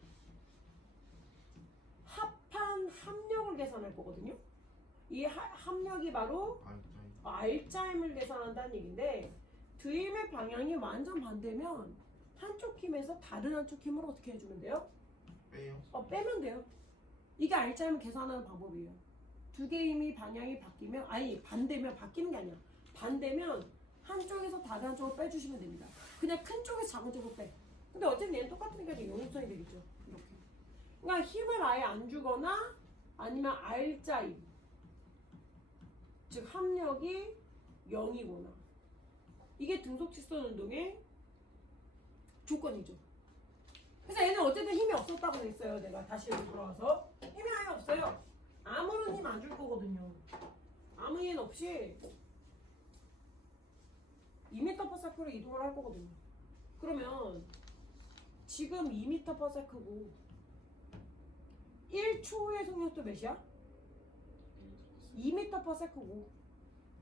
합한 합력을 계산할 거거든요. 이 합력이 바로 알짜임을 계산한다는 얘기인데 두 힘의 방향이 완전 반대면 한쪽 힘에서 다른 한쪽 힘을 어떻게 해주면 돼요? 빼요? 빼면 돼요. 이게 알짜임을 계산하는 방법이에요. 두 개의 힘이 방향이 바뀌면 반대면 바뀌는 게 아니야. 반대면 한쪽에서 다른 한쪽을 빼주시면 됩니다. 그냥 큰 쪽에서 작은 쪽으로 빼. 근데 어쨌든 얘는 똑같으니까 이제 용선이 되겠죠. 이렇게. 그러니까 힘을 아예 안 주거나 아니면 알짜임, 즉 합력이 0이거나 이게 등속 직선 운동의 조건이죠. 그래서 얘는 어쨌든 힘이 없었다고 했어요. 내가 다시 여기 돌아와서 힘이 아예 없어요. 아무런 힘 안 줄 거거든요. 아무 힘 없이 2m/s로 이동을 할 거거든요. 그러면 지금 2m/s고 1초의 속력도 몇이야? 2m/s고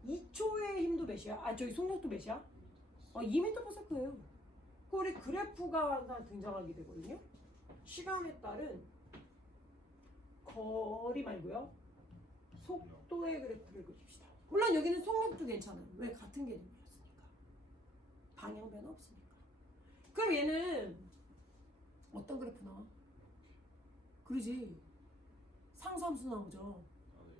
2초의 힘도 몇이야? 속력도 몇이야? 2m/s예요. 우리 그래프가 항상 등장하게 되거든요. 시간에 따른 거리 말고요. 속도의 그래프를 그립시다. 물론 여기는 속력도 괜찮아요. 왜? 같은 개념이었으니까. 방향 변화 없으니까. 그럼 얘는 어떤 그래프 나와? 그러지. 상수함수 나오죠.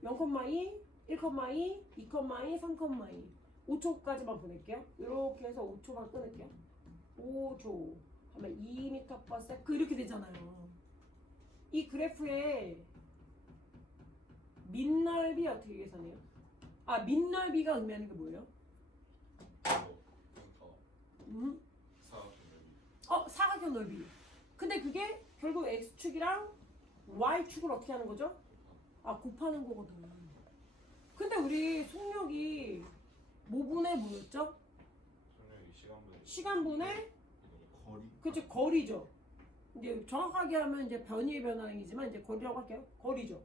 0,2, 1,2, 2,2, 3,2 5초까지만 보낼게요. 이렇게 해서 5초만 끊을게요. 5조 하면 2m/s 이렇게 되잖아요. 이 그래프의 밑넓이 어떻게 계산해요? 밑넓이가 의미하는 게 뭐예요? 사각형 넓이. 근데 그게 결국 x축이랑 y축을 어떻게 하는 거죠? 아, 곱하는 거거든. 근데 우리 속력이 뭐분의 뭐였죠? 소력이 시간분의 시간분의 거리. 그쵸, 거리죠. 이제 정확하게 하면 이제 변이의 변화량이지만 이제 거리라고 할게요. 거리죠.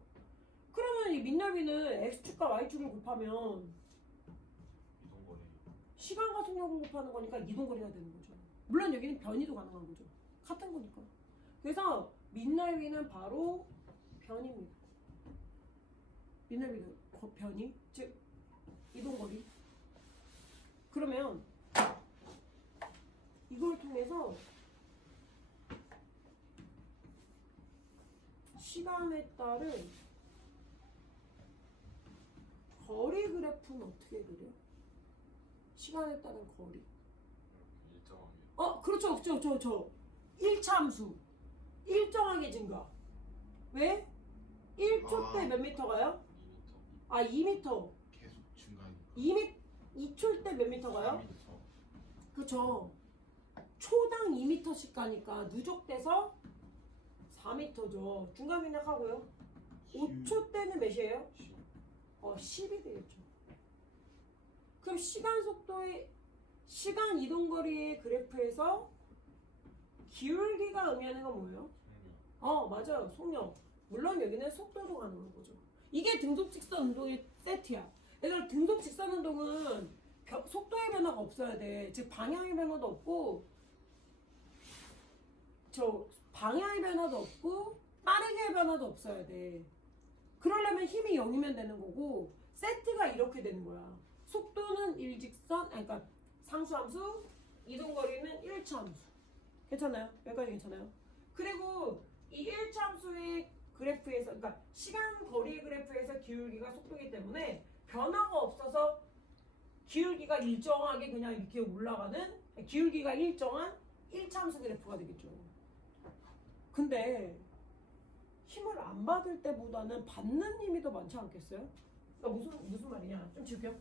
그러면 이 민열비는 x축과 y축을 곱하면 이동거리. 시간과 속력을 곱하는 거니까 이동거리가 되는 거죠. 물론 여기는 변이도 가능한 거죠. 같은 거니까. 그래서 민열비는 바로 변입니다. 민열비는 변이, 즉 이동거리. 그러면 이걸 통해서 시간에 따른 거리 그래프는 어떻게 그려? 시간에 따른 거리. 일정하게. 그렇죠. 저 1차 함수. 일정하게 증가. 왜? 1초 때 몇 미터가요? 2m. 2미터. 계속 증가하니까. 2초 때 몇 미터가요? 4m. 그쵸. 초당 2m씩 가니까 누적돼서 4m죠. 중간 생략하고요. 5초 때는 몇이에요? 10. 10이 되겠죠. 그럼 시간 속도의 시간 이동거리의 그래프에서 기울기가 의미하는 건 뭐예요? 속력. 맞아요. 속력. 물론 여기는 속도도 가능한 거죠. 이게 등속 직선 운동의 세트야. 얘들아, 등속 직선 운동은 속도의 변화가 없어야 돼. 즉 방향의 변화도 없고 방향의 변화도 없고 빠르게의 변화도 없어야 돼. 그러려면 힘이 0이면 되는 거고 세트가 이렇게 되는 거야. 속도는 일직선, 그러니까 상수함수, 이동거리는 1차 함수. 괜찮아요? 여기까지 괜찮아요? 그리고 이 1차 함수의 그래프에서, 그러니까 시간 거리 그래프에서 기울기가 속도이기 때문에 변화가 없어서 기울기가 일정하게 그냥 이렇게 올라가는, 기울기가 일정한 1차 함수 그래프가 되겠죠. 근데 힘을 안 받을 때보다는 받는 힘이 더 많지 않겠어요? 그러니까 무슨 말이냐? 좀 지울게요.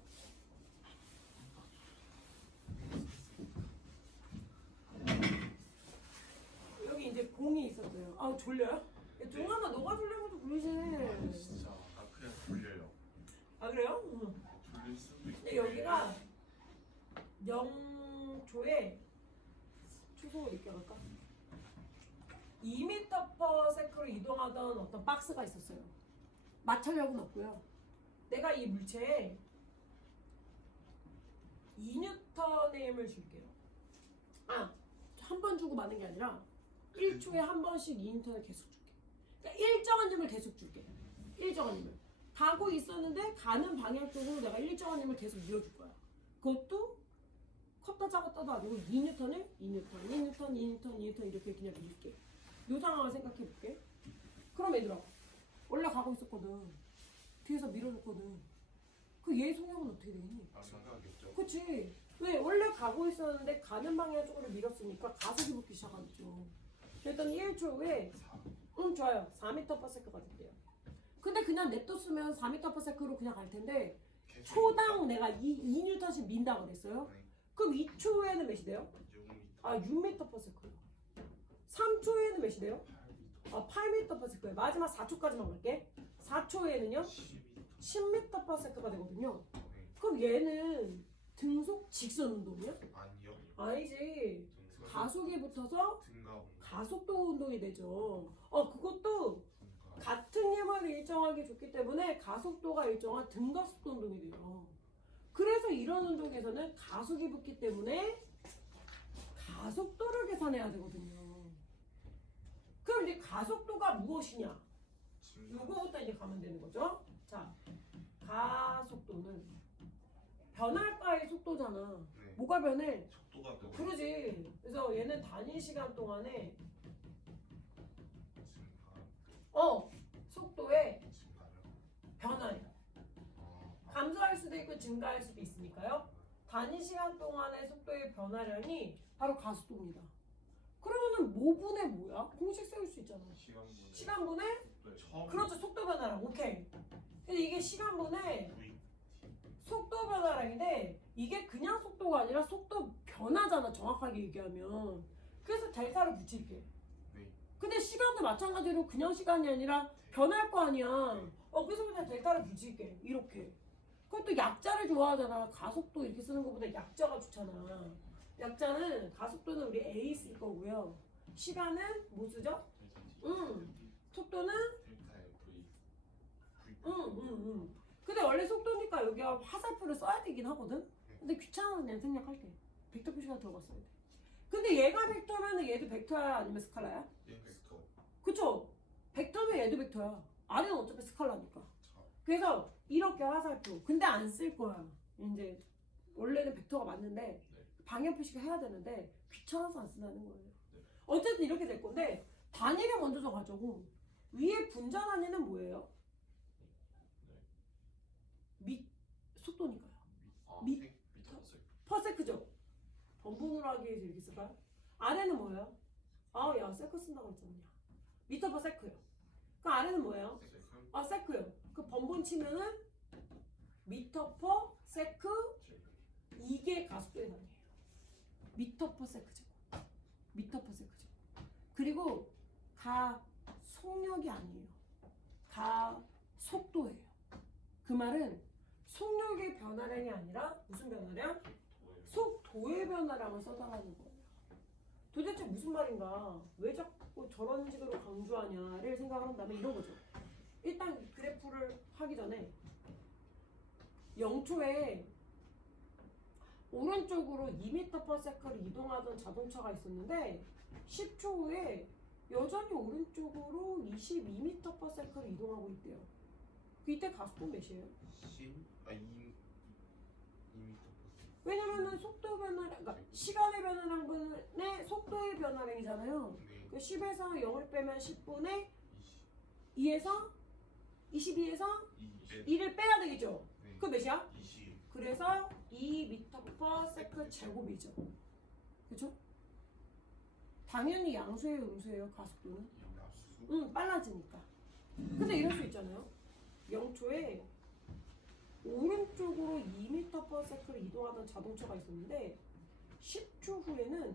여기 이제 공이 있었어요. 졸려요? 종아나 너가 졸려고도 그러지. 진짜 그냥 돌려요. 그래요? 응. 돌릴 수도 있고. 근데 여기가 0초에 초속을 이렇게 할까? 2m/s로 이동하던 어떤 박스가 있었어요. 마찰력은 없고요. 내가 이 물체에 2N의 힘을 줄게요. 한 번 주고 마는 게 아니라 1초에 한 번씩 2N을 계속 줄게. 그러니까 일정한 힘을 계속 줄게. 일정한 힘을. 가고 있었는데 가는 방향 쪽으로 내가 일정한 힘을 계속 밀어줄 거야. 그것도 컸다 작았다도 아니고 2N을 2N 이렇게 그냥 밀게. 이 상황을 생각해 볼게. 그럼 얘들아, 원래 가고 있었거든. 뒤에서 밀어줬거든. 얘 속력은 어떻게 되겠니? 생각하겠죠. 그치? 왜? 원래 가고 있었는데 가는 방향 쪽으로 밀었으니까 가속이 붙기 시작하겠죠. 그랬더니 1초 후에 좋아요. 4m/s가 된대요. 근데 그냥 냅뒀으면 4m/s로 그냥 갈 텐데 초당 내가 2N씩 민다고 그랬어요. 네. 그럼 2초 후에는 몇이 돼요? 6m. 6m/s요. 3초 후에는 몇이 돼요? 8m. 8m/s예요. 마지막 4초까지만 갈게. 4초 후에는요? 12m. 10m/s가 되거든요. 네. 그럼 얘는 등속 직선 운동이야? 아니요. 아니지. 등수. 가속에 붙어서 등가. 가속도 운동이 되죠. 그것도 등가. 같은 힘을 일정하게 줬기 때문에 가속도가 일정한 등가속도 운동이 돼요. 그래서 이런 운동에서는 가속이 붙기 때문에 가속도를 계산해야 되거든요. 그럼 이제 가속도가 무엇이냐? 요거부터 이제 가면 되는 거죠. 자, 가속도는 변할 바의 속도잖아. 네. 뭐가 변해? 속도가 너무 그러지. 그래서 얘는 단위 시간 동안에 증가. 속도의 증가요. 변화예요. 감소할 수도 있고 증가할 수도 있으니까요. 단위 시간 동안의 속도의 변화량이 바로 가속도입니다. 그러면은 뭐분의 뭐야? 공식 세울 수 있잖아. 시간분의 처음. 그렇죠. 속도 변화량. 오케이. 근데 이게 시간분의 속도 변화량인데 이게 그냥 속도가 아니라 속도 변화잖아. 정확하게 얘기하면. 그래서 델타를 붙일게. 네. 근데 시간도 마찬가지로 그냥 시간이 아니라 변할 거 아니야. 그래서 그냥 델타를 붙일게. 이렇게. 그것도 약자를 좋아하잖아. 가속도 이렇게 쓰는 것보다 약자가 좋잖아. 약자는 가속도는 우리 A 쓸 거고요. 시간은 뭐 쓰죠? 속도는 근데 원래 속도니까 여기가 화살표를 써야 되긴 하거든. 근데 귀찮아서 그냥 생략할게. 벡터 표시가 들어갔어야 돼. 근데 얘가 벡터면 얘도 벡터야 아니면 스칼라야? 벡터. 그쵸? 벡터면 얘도 벡터야. 아래는 어차피 스칼라니까. 그래서 이렇게 화살표. 근데 안 쓸 거야. 이제 원래는 벡터가 맞는데 방향 표시가 해야 되는데 귀찮아서 안 쓴다는 거예요. 어쨌든 이렇게 될 건데 단위를 먼저 정하자고. 위에 분자 단위는 뭐예요? 속도니까요. 미- 퍼세크죠? 번분으로 하기 위해서 이렇게 쓸까요? 아래는 뭐예요? 야 세크 쓴다고 했잖아. 미터 퍼 세크요. 그 아래는 뭐예요? 세크요. 그 번분 치면은 미터 퍼 세크. 이게 가속도의 단위예요. 미터 퍼 세크죠. 미터 퍼 세크죠. 그리고 가속력이 아니에요. 가속도예요. 그 말은 속력의 변화량이 아니라 무슨 변화량? 속도의 변화량을 써달라는 거예요. 도대체 무슨 말인가? 왜 자꾸 저런 식으로 강조하냐를 생각을 한다면 이런 거죠. 일단 그래프를 하기 전에 0초에 오른쪽으로 2m/s를 이동하던 자동차가 있었는데 10초 후에 여전히 오른쪽으로 22m/s를 이동하고 있대요. 이때 가속도 몇이에요? 2m. 왜냐면은 속도 변화량, 그러니까 시간의 변화량분의 속도의 변화량이잖아요. 네. 그 10에서 0을 빼면 10분의 2에서 22에서 2를 빼야 되겠죠. 네. 그 몇이야? 20. 그래서 2m/s 제곱이죠. 그렇죠? 당연히 양수예요, 음수예요, 가속도는? 양수. 빨라지니까. 근데 이럴 수 있잖아요. 0초에 오른쪽으로 2m/s를 이동하던 자동차가 있었는데 10초 후에는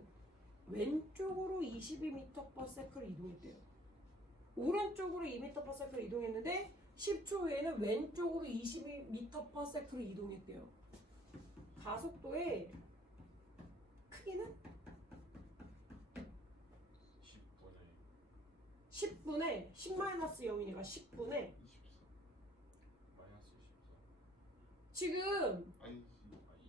왼쪽으로 22m/s를 이동했대요. 오른쪽으로 2m/s를 이동했는데 10초 후에는 왼쪽으로 22m/s를 이동했대요. 가속도의 크기는 10분의 10-0이니까 10분의 24. 마이너스 24. 지금 아니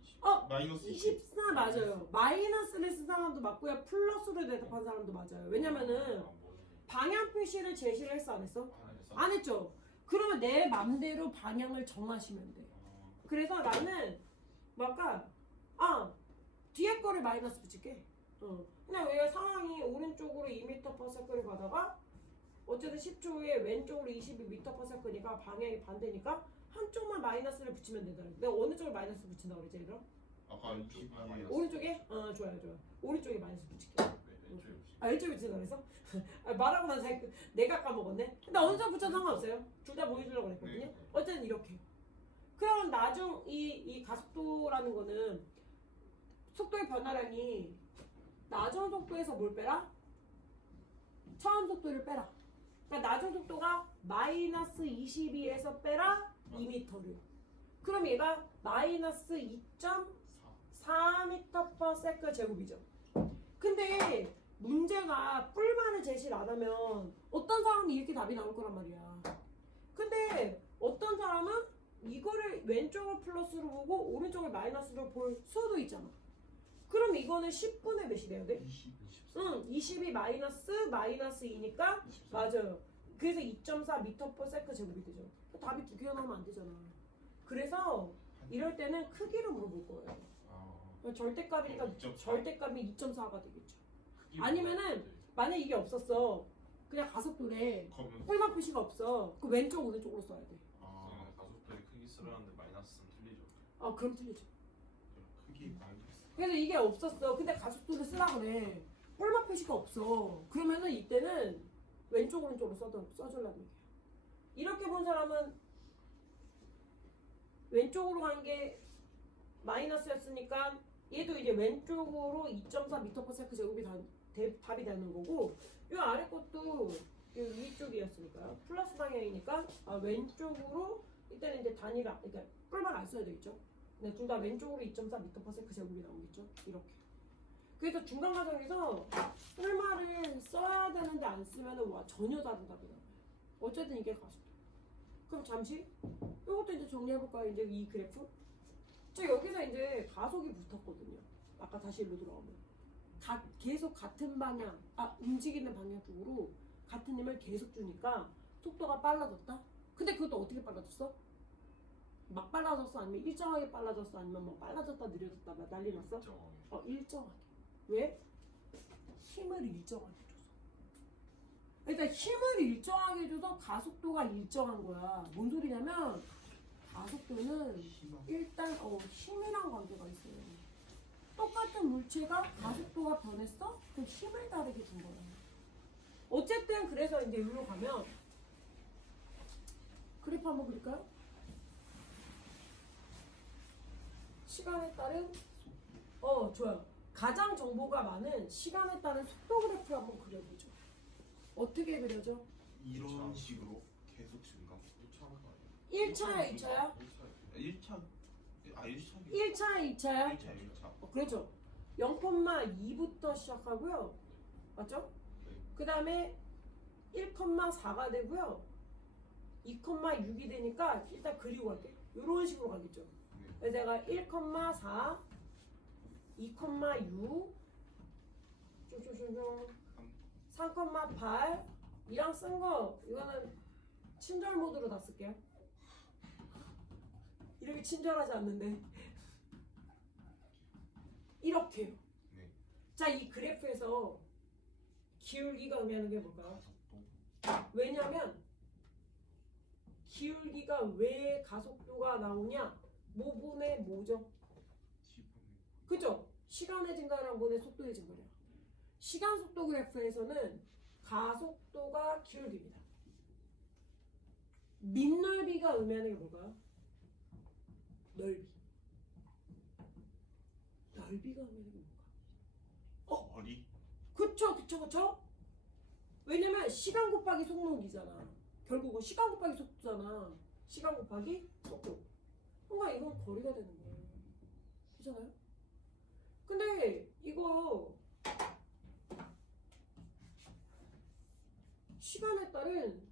20. 어, 마이너스 24 맞아요. 마이너스를 쓴 사람도 맞고요. 플러스로 대답한 사람도 맞아요. 왜냐면은 방향 표시를 제시를 했어 안 했어? 안 했죠. 그러면 내 맘대로 방향을 정하시면 돼. 그래서 나는 뭐랄까 뒤에 거를 마이너스 붙일게. 그냥 왜 상황이 오른쪽으로 2m/s를 가다가 어쨌든 10초 후에 왼쪽으로 22m/s니까 방향이 반대니까 한쪽만 마이너스를 붙이면 되더라. 내가 어느 쪽을 마이너스 붙인다고 그랬지 얘들아? 아까 20. 오른쪽에? 좋아요. 오른쪽에 마이너스 붙일게. 네, 왼쪽에 붙인다고 그랬어? 말하고 나서 내가 까먹었네. 근데 어느 쪽 붙여도 상관없어요. 둘 다 보여주려고 그랬거든요. 네. 어쨌든 이렇게. 그럼 나중 이 가속도라는 거는 속도의 변화량이 나중 속도에서 뭘 빼라? 처음 속도를 빼라. 그러니까 나중 속도가 마이너스 22에서 빼라 2m를. 그럼 얘가 마이너스 2.4m/s 제곱이죠. 근데 문제가 뿔만을 제시를 안 하면 어떤 사람은 이렇게 답이 나올 거란 말이야. 근데 어떤 사람은 이거를 왼쪽을 플러스로 보고 오른쪽을 마이너스로 볼 수도 있잖아. 그럼 이거는 10분의 몇이 돼야 돼? 20이 마이너스 2니까 24. 맞아요. 그래서 2.4m/s 제곱이 되죠. 답이 두 개가 나오면 안 되잖아. 그래서 이럴 때는 크기를 물어볼 거예요. 절대값이니까 2.4. 절대값이 2.4가 되겠죠. 아니면은 만약 이게 없었어. 그냥 가속도래. 뿔만 표시가 없어. 그 왼쪽 오른쪽으로 써야 돼. 가속도의 크기 쓰라는데 마이너스는 틀리죠. 그럼 틀리죠. 크기 마이너스. 그래서 이게 없었어. 근데 가속도를 쓰라 그래. 뿔만 표시가 없어. 그러면은 이때는 왼쪽 오른쪽으로 써주려는 얘기야. 이렇게 본 사람은 왼쪽으로 간 게 마이너스였으니까 얘도 이제 왼쪽으로 2.4m/s 제곱이 답이 되는 거고 이 아래 것도 이 위쪽이었으니까요. 플러스 방향이니까 왼쪽으로 이때는 이제 단위가 그러니까 뿔만 안 써야 되겠죠. 근데 둘 다 왼쪽으로 2.4m/s 제곱이 나오겠죠. 이렇게. 그래서 중간 과정에서 뿔말을 써야 되는데 안 쓰면은 와 전혀 다른 답이 나와요. 어쨌든 이게 가속도. 그럼 잠시 이것도 이제 정리해볼까요? 이제 이 그래프. 자 여기서 이제 가속이 붙었거든요. 아까 다시 일로 들어가면 계속 같은 방향, 움직이는 방향 쪽으로 같은 힘을 계속 주니까 속도가 빨라졌다. 근데 그것도 어떻게 빨라졌어? 막 빨라졌어? 아니면 일정하게 빨라졌어? 아니면 뭐 빨라졌다 느려졌다 막 난리 났어? 일정하게. 일정하게. 왜? 힘을 일정하게 줘서. 일단 힘을 일정하게 줘서 가속도가 일정한 거야. 뭔 소리냐면 가속도는 일단 힘이랑 관계가 있어요. 똑같은 물체가 가속도가 변했어? 그럼 힘을 다르게 준 거야. 어쨌든 그래서 이제 여기로 가면 그래프 한번 그릴까요? 시간에 따른 좋아요. 가장 정보가 많은 시간에 따른 속도 그래프를 한번 그려보죠. 어떻게 그려져? 이런 식으로 계속 증가. 1차야, 2차야? 1차. 1차. 1차, 2차야? 1차. 그렇죠. 0,2부터 시작하고요. 맞죠? 네. 그 다음에 1,4가 되고요. 2,6이 되니까 일단 그리고 갈게. 이런 식으로 가겠죠. 네. 그래서 내가 1,4, 2,6, 숑숑숑숑 3,8 이랑 쓴 거 이거는 친절 모드로 다 쓸게요. 이렇게 친절하지 않는데 이렇게요. 네. 자, 이 그래프에서 기울기가 의미하는 게 뭘까요? 가속도. 왜냐면 기울기가 왜 가속도가 나오냐? 뭐분의 뭐죠? 그죠? 시간의 증가랑 분의 속도의 증가량. 시간 속도 그래프에서는 가속도가 기울기입니다. 밑넓이가 의미하는 게 뭘까요? 넓이. 넓이가 의미하는 게 뭘까? 거리. 그쵸. 왜냐면 시간 곱하기 속력이잖아. 결국은 시간 곱하기 속도잖아. 시간 곱하기 속도. 뭔가 이건 거리가 되는 거예요. 그렇잖아요? 근데 이거 시간에 따른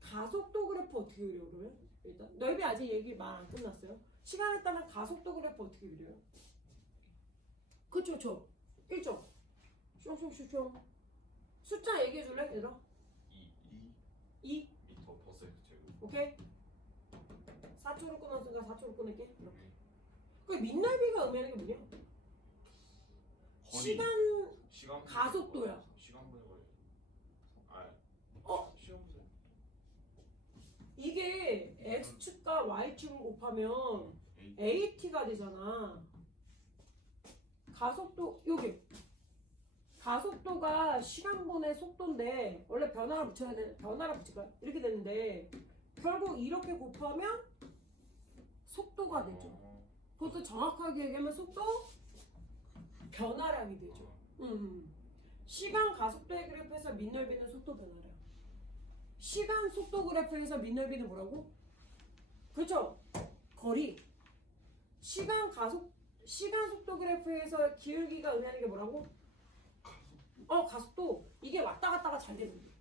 가속도 그래프 어떻게 그려요? 그러면 일단 넓이 아직 얘기 말 안 끝났어요. 시간에 따른 가속도 그래프 어떻게 그려요? 그쵸. 일정. 숑숑숑숑. 숫자 얘기해 줄래 얘들아? 2 미터 퍼 세컨드 제곱. 오케이? 4초로 끊었으니까 4초로 끊을게. 이렇게. 네. 그 밑넓이가 의미하는 게 뭐냐? 거리. 시간 가속도야. 시간분의 거리. 시간분의. 이게 x축과 y축을 곱하면 at가 되잖아. 가속도 여기 가속도가 시간분의 속도인데 원래 변화를 붙여야 돼. 변화를 붙일까? 이렇게 되는데 결국 이렇게 곱하면 속도가 되죠. 그것도 정확하게 얘기하면 속도 변화량이 되죠. 시간 가속도의 그래프에서 밑넓이는 속도 변화량. 시간 속도 그래프에서 밑넓이는 뭐라고? 그렇죠? 거리. 시간 속도 그래프에서 기울기가 의미하는 게 뭐라고? 가속도. 이게 왔다 갔다가 잘 되는 거예요.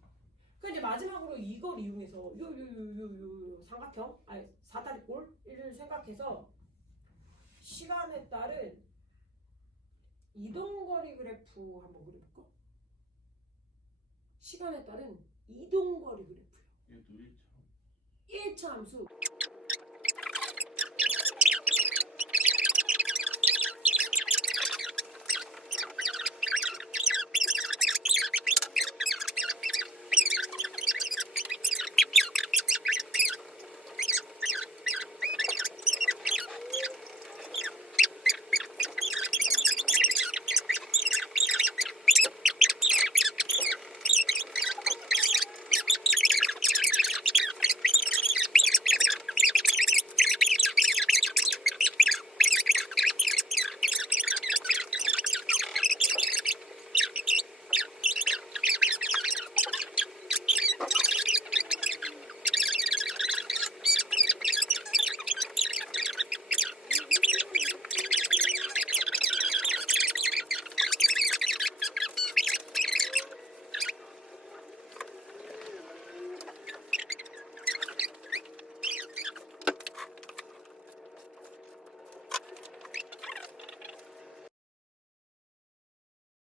그 이제 마지막으로 이걸 이용해서 요 삼각형, 사다리꼴을 생각해서 시간에 따른 이동거리 그래프 한번 그려볼까? 시간에 따른 이동거리 그래프요. 얘도 1차. 1차 함수.